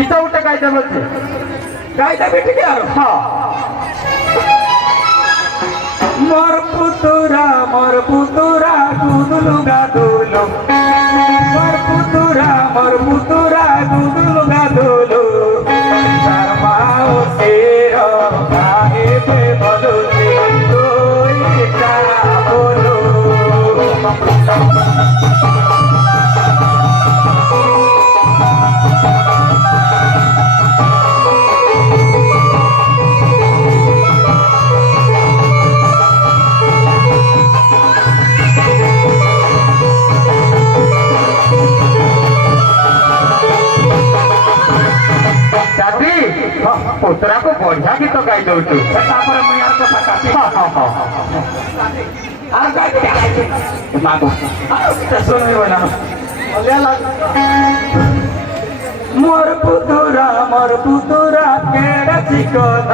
গীত উঠে গাইতে বলছে গাইতে বেটিকে আর হ্যাঁ মোর পুতুরা গুদুলু গাদুলু মোর পুতুরা গুদুলু গাদুলু তার মাও তের গাইবে বলুছি তুই কা বলু पुतरा को बढ़िया गीत गाई दौ तापर मुई यार কথা কাটি আর গাইতে मागो শুনবি না মোর পুতুরা কেড়ে চিকন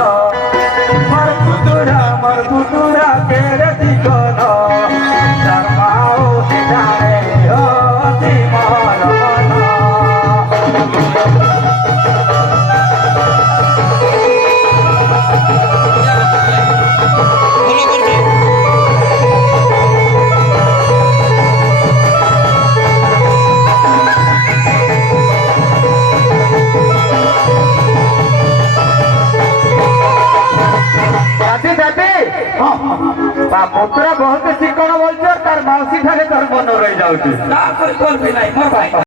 মোর পুতুরা কেড়ে চিকন তার মাও সে জানে ও জীবন पुतरा बहुत चिकन बोल तार मौसी ठारे तोर मन रही जाऊँ ना कोई बोल भी नहीं मोर भाई